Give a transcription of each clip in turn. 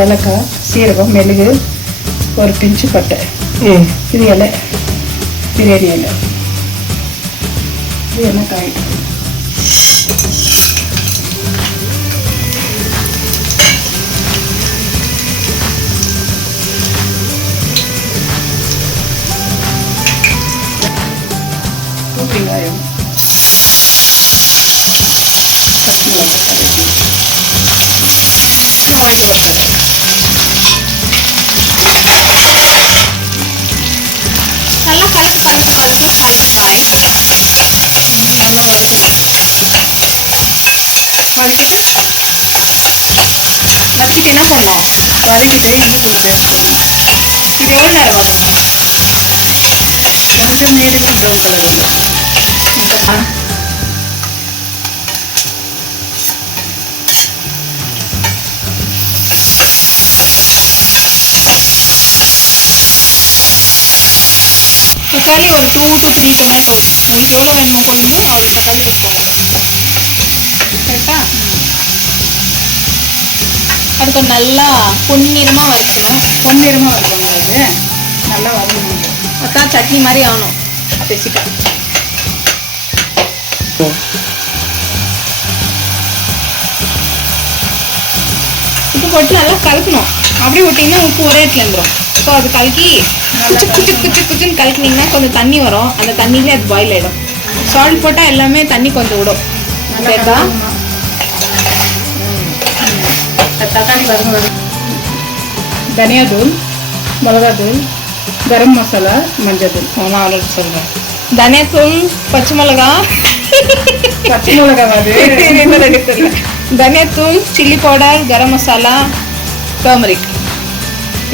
ஏலக்காய், சீரகம், மிளகு, ஒரு பிஞ்சு பட்டை. இது இலை, பிரியாணி இலை. இது எண்ணெய் காயிடும். வெங்காயம், நல்லா கலக்கு நல்லா வதக்கணும். வதக்கிட்டு என்ன பண்ணணும்? வதக்கிட்டு இஞ்சி பூண்டு பேஸ்ட் போடணும். இது எவ்வளோ நேரம் வதக்கணும்? கொஞ்சம் மீடியமாக ப்ரௌன் கலர் வரணும். தக்காளி ஒரு 2 to 3 tomatoes. உங்களுக்கு எவ்வளோ வேணுமோ கொழும்பு அவ்வளோ தக்காளி எடுத்துக்கோங்க. கரெக்டா? அது கொஞ்சம் நல்லா பொன்னிறமாக வதக்கணும். பொன்னிறமாக வதக்கணும். அது நல்லா வதக்கணும். அதான் சட்னி மாதிரி ஆகணும். பேசிக்கா உப்பு போட்டு நல்லா கலக்கணும். அப்படியே விட்டிங்கன்னா உப்பு ஒரே இடத்துல இருந்துடும். ஸோ அது கலக்கி குச்சின்னு கலக்கினீங்கன்னா கொஞ்சம் தண்ணி வரும். அந்த தண்ணியிலே அது பாயில் ஆகிடும். சால்ட் போட்டால் எல்லாமே தண்ணி கொஞ்சம் விடும். சரிதா? தக்காளி வதங்க. தனியா தூள், மிளகாத்தூள், கரம் மசாலா, மஞ்சள் தூள். நான் ஆல்ரெடி சொல்கிறேன். தனியாத்தூள், பச்சை மிளகா, பச்சை மிளகா தெரியல. தனியாத்தூள், chilli powder, garam masala, turmeric,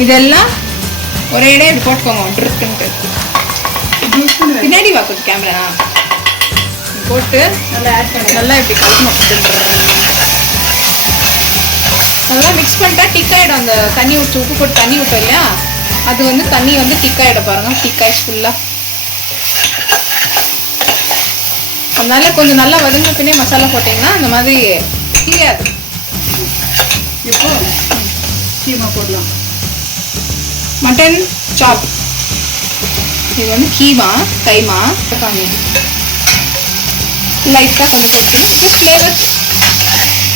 இதெல்லாம் ஒரே இடம் இது போட்டுக்கோங்க. ட்ரிக்குன்ட்டு பின்னாடி வாக்கு கேமரா போட்டு நல்லா ஆட் பண்ணி நல்லா இப்படி கலக்கணும். நல்லா மிக்ஸ் பண்ணிட்டா டிக் ஆகிடும். அந்த தண்ணி விட்டு உப்பு போட்டு தண்ணி விட்டோம் இல்லையா, அது வந்து தண்ணி வந்து டிக் ஆகிடும். பாருங்க, டிக் ஆயிடுச்சு ஃபுல்லாக. அதனால கொஞ்சம் நல்லா வதங்க பின்னே மசாலா போட்டிங்கன்னா அந்த மாதிரி தெரியாது. இப்போ கீமா போடலாம். மட்டன் சாப், இது வந்து கீமா, கைமா, லைட்டாக கொஞ்சம் போட்டு ஃப்ளேவர்ஸ்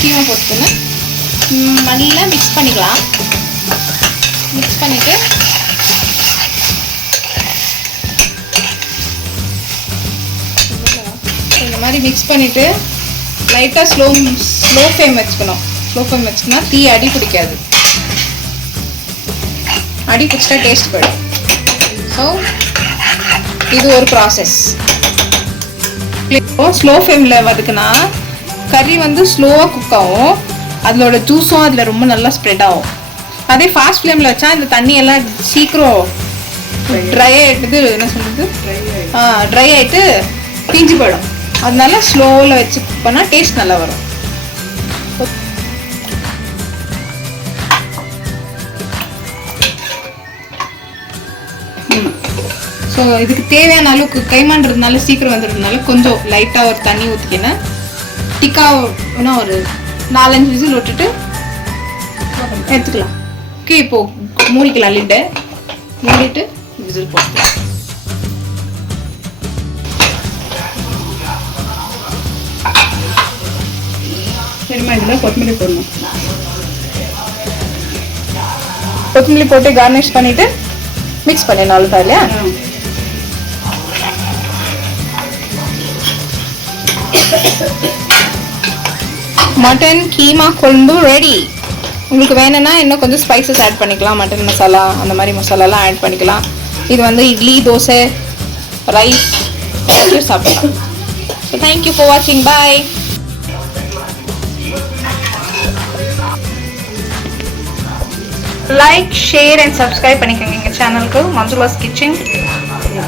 கீமா போட்டுன்னு நல்லா மிக்ஸ் பண்ணிக்கலாம். மிக்ஸ் பண்ணிவிட்டு இந்த மாதிரி மிக்ஸ் பண்ணிவிட்டு லைட்டாக ஸ்லோ ஃப்ளேம் வச்சுக்கணும். ஸ்லோ ஃப்ளேம் வச்சுக்கனா தீ அடி பிடிக்காது. அடி பிடிச்சிட்டா டேஸ்ட் போயிடும். ஸோ இது ஒரு ப்ராசஸ். ஸ்லோ ஃப்ளேமில் வதக்குனா கறி வந்து ஸ்லோவாக குக் ஆகும். அதோட ஜூஸும் அதில் ரொம்ப நல்லா ஸ்ப்ரெட் ஆகும். அதே ஃபாஸ்ட் ஃப்ளேமில் வச்சா இந்த தண்ணி எல்லாம் சீக்கிரம் ட்ரை ஆகிட்டு, என்ன சொல்கிறது, ட்ரை ஆகிட்டு தீஞ்சு போயிடும். அதனால ஸ்லோவில் வச்சு குக் பண்ணால் டேஸ்ட் நல்லா வரும். ஸோ இதுக்கு தேவையான அளவுக்கு கைமான்றதுனால சீக்கிரம் வந்துடுறதுனால கொஞ்சம் லைட்டாக ஒரு தண்ணி ஊற்றிக்கினேன். டிக்கானா ஒரு 4-5 விசில் விட்டுட்டு எடுத்துக்கலாம். ஓகே, இப்போது மூடிக்கலாம். லிட்டை மூடிட்டு விசில் போட்டுக்கலாம். சரிம்மா, இதில் கொத்தமல்லி போடணும். கொத்தமல்லி போட்டு கார்னிஷ் பண்ணிவிட்டு மிக்ஸ் பண்ணிடணும். அவ்வளோதான் இல்லையா? மட்டன் கீமா குழம்பு ரெடி. உங்களுக்கு வேணும்னா இன்னும் கொஞ்சம் ஸ்பைசஸ் ஆட் பண்ணிக்கலாம். மட்டன் மசாலா அந்த மாதிரி மசாலாலாம் ஆட் பண்ணிக்கலாம். இது வந்து இட்லி, தோசை, ரைஸ் எல்லாத்தையும் சாப்பிடலாம். ஸோ தேங்க்யூ ஃபார் வாட்சிங். பாய். லைக், ஷேர் அண்ட் சப்ஸ்கிரைப் பண்ணிக்கோங்க எங்கள் சேனலுக்கு, மஞ்சுளாஸ் கிச்சன்.